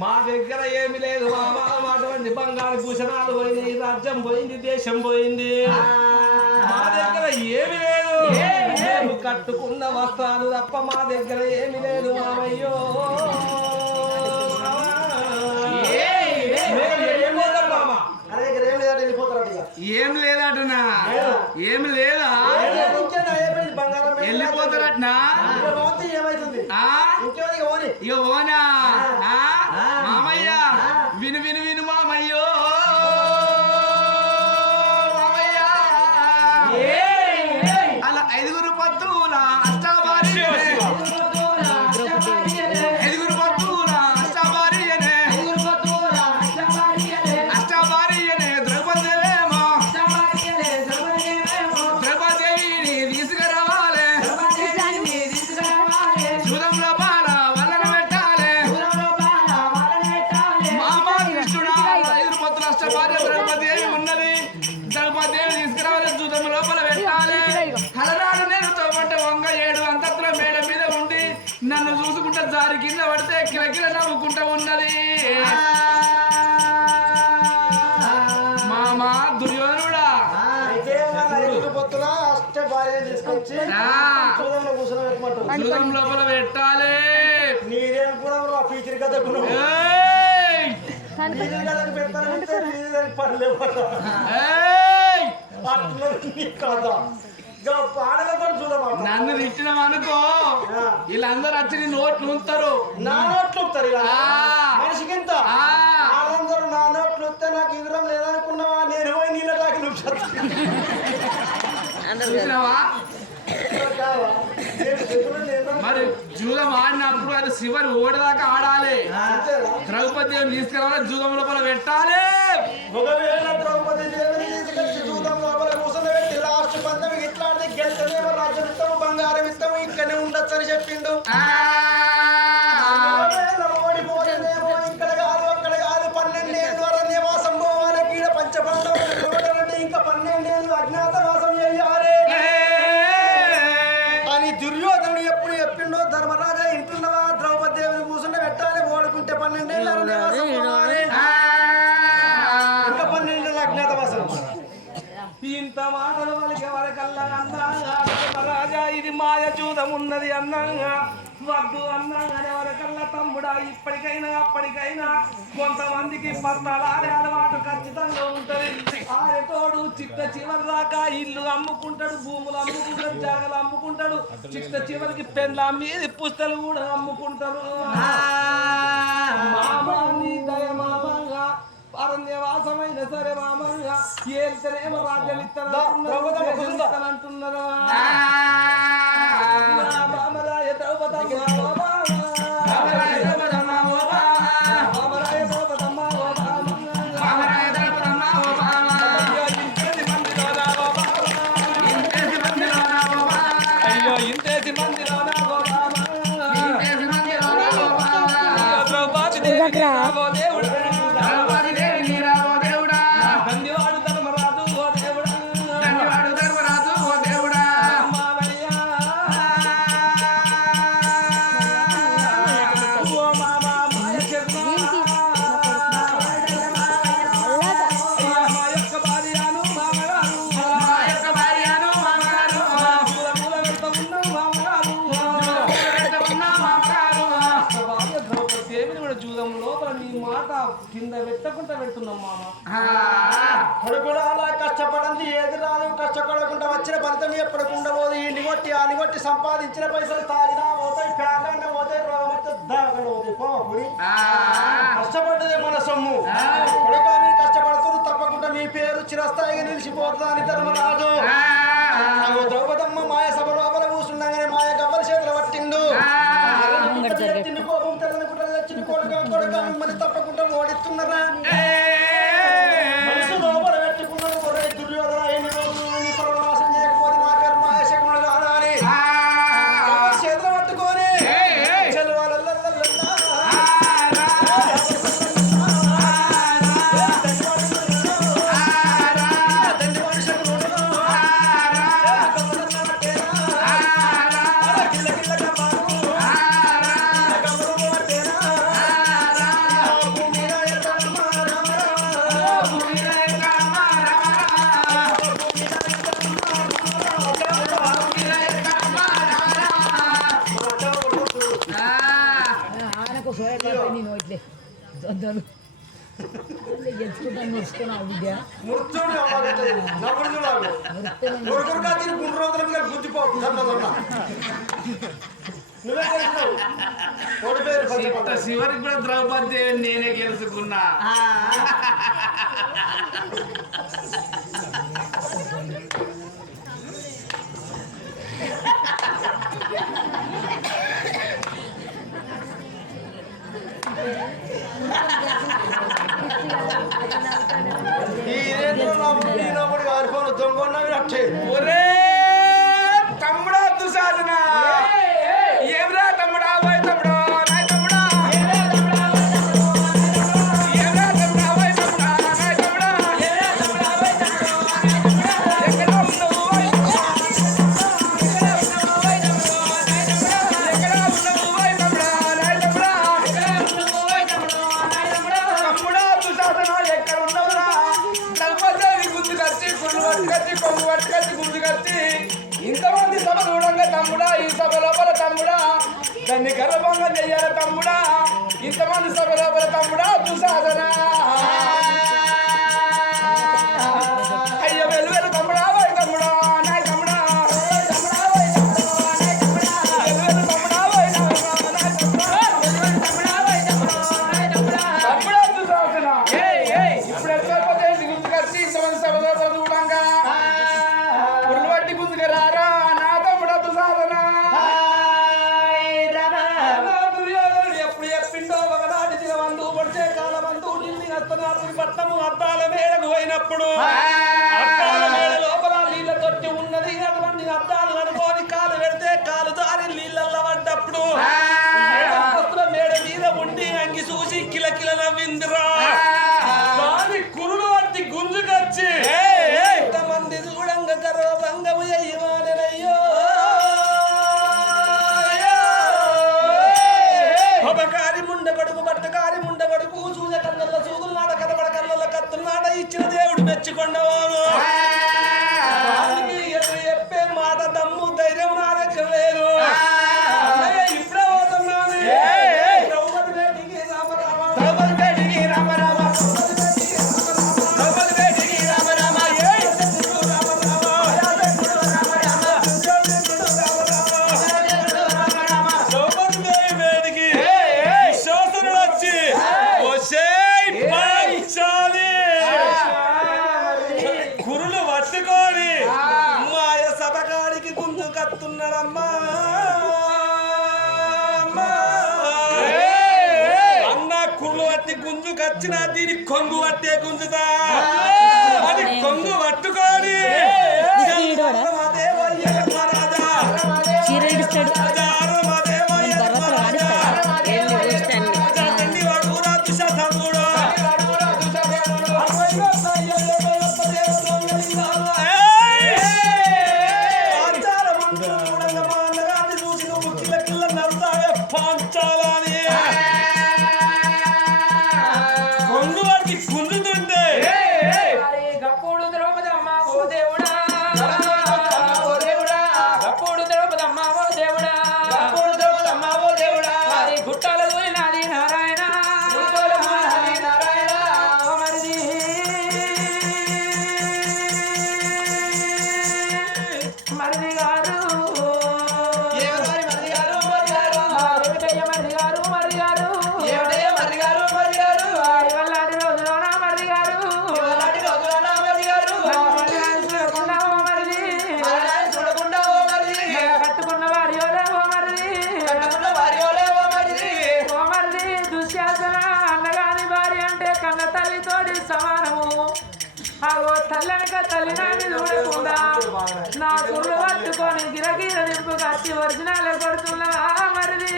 మా దగ్గర ఏమి లేదు మామ అటువంటి బంగారు భూషణాలు పోయినాయి రాజ్యం పోయింది దేశం పోయింది. మా దగ్గర ఏమి లేదు. మేము కట్టుకున్న వస్త్రాలు తప్ప మా దగ్గర ఏమి లేదు మామయ్యో ఏం లేదటనా? ఏం లేదా వెళ్ళిపోతారటనా. ఇక ఓనా భార్యని తీసుకొచ్చి కూర్చొని జూదం లోపల పెట్టాలి. నీరేం కూడా ఆ పెడతానంటే! అట్లా నీ చూడమాట నన్ను తిట్టినాం అనుకో. వీళ్ళందరూ వచ్చి నీ నోట్లు ఉంటారు నా నోట్లు వస్తారు ఇలా మరి జూదం ఆడినప్పుడు అది శివరి ఓడదాకా ఆడాలి. ద్రౌపది దేవిని తీసుకురావాలి జూదం లోపల పెట్టాలి. ఒకవేళ ద్రౌపది దేవిని తీసుకొచ్చి చూద్దాం లోపల కూర్చొని పెట్టి లాస్ట్ పందెం ఇట్లా ఆడితే గెలుతదేమో రాజ్యం ఇస్తాము బంగారం ఇస్తాము ఇక్కడనే ఉండొచ్చు అని చెప్పిండు వాళ్ళకి ఎవరికల్లా అన్నాగా రాజా ఇది మాయ చూదం ఉన్నది అన్నాగా వద్దు అన్నాగానే ఎవరికల్లా తమ్ముడా? ఇప్పటికైనా అప్పటికైనా కొంతమందికి పత్తాలు ఆడే అలవాటు ఖచ్చితంగా ఉంటది. ఆడేటోడు చిట్ట చివరి దాకా ఇల్లు అమ్ముకుంటాడు భూములు అమ్ముకుంటాడు జాగలు అమ్ముకుంటాడు. చిట్ట చివరికి పెండ్ల మీది పుస్తలు కూడా అమ్ముకుంటారు. మామాని దయ అరణ్యవాసమైన సరే మామంగా ఏల్తేనేమో రాజ్యం? ఇస్తానంటున్నారు ఆ! మామరాయ ద్రౌపదమ్మ కొడుకుడు అలా కష్టపడంది ఏది రాదు కష్టపడకుండా వచ్చిన ఫలితం ఎప్పటికి ఉండబోదు. ఈ నిగొట్టి ఆ నిగొట్టి సంపాదించిన పైసలు తాగినా పోతాయి ఫ్యాన్ పోతాయి రోగం వస్తే దాగడ పోతాయి కష్టపడ్డదే మన సొమ్ము. కొడుక మీరు కష్టపడుతున్నారు తప్పకుండా మీ పేరు చిరస్థాయిగా నిలిచిపోతుందని ధర్మరాజు. ద్రౌపదమ్మ మాయ సభ లోపల కూర్చున్నాగానే మాయ గవ్వల చేతులు పట్టిండు. కోపం తెల్లని గుడ్డలు తెచ్చిండు కొడుక కొడుక మిమ్మల్ని తప్పకుండా ఓడిస్తున్నారా? దొద్దలు ఎత్తుకుంటాను వస్తున్నావు విద్య. కూడా ద్రౌపది నేనే గెలుచుకున్నా. 这 పట్టుకొచ్చి గుంజు కట్టి ఇంతమంది సభ చూడంగా తమ్ముడా ఈ సభ లోపల తమ్ముడా దాన్ని గర్వభంగం చెయ్యాలి తమ్ముడా ఇంతమంది సభ లోపల తమ్ముడా దుశాసనా ఉన్నప్పుడు లోపల నీళ్ళ తొట్టి ఉన్నది. అటువంటి అద్దాలు అనుకోని కాలు పెడితే కాలు దారి నీళ్ళల్లో పడ్డప్పుడు మేడ మీద ఉండి అంగి చూసి కిలకిల నవ్విందిరా. పచ్చికొండవారు వచ్చినా దీని కొంగు పట్టే గుంజుదా అది కొంగు పట్టుకొని. రాజా Woman. ఓ తల్లనక తల్లినాన్ని చూడకుండా నా గుళ్ళు పట్టుకొని గిరగిర నింపు కత్తి ఒరిజినాలే కొడుతున్నా మరిది?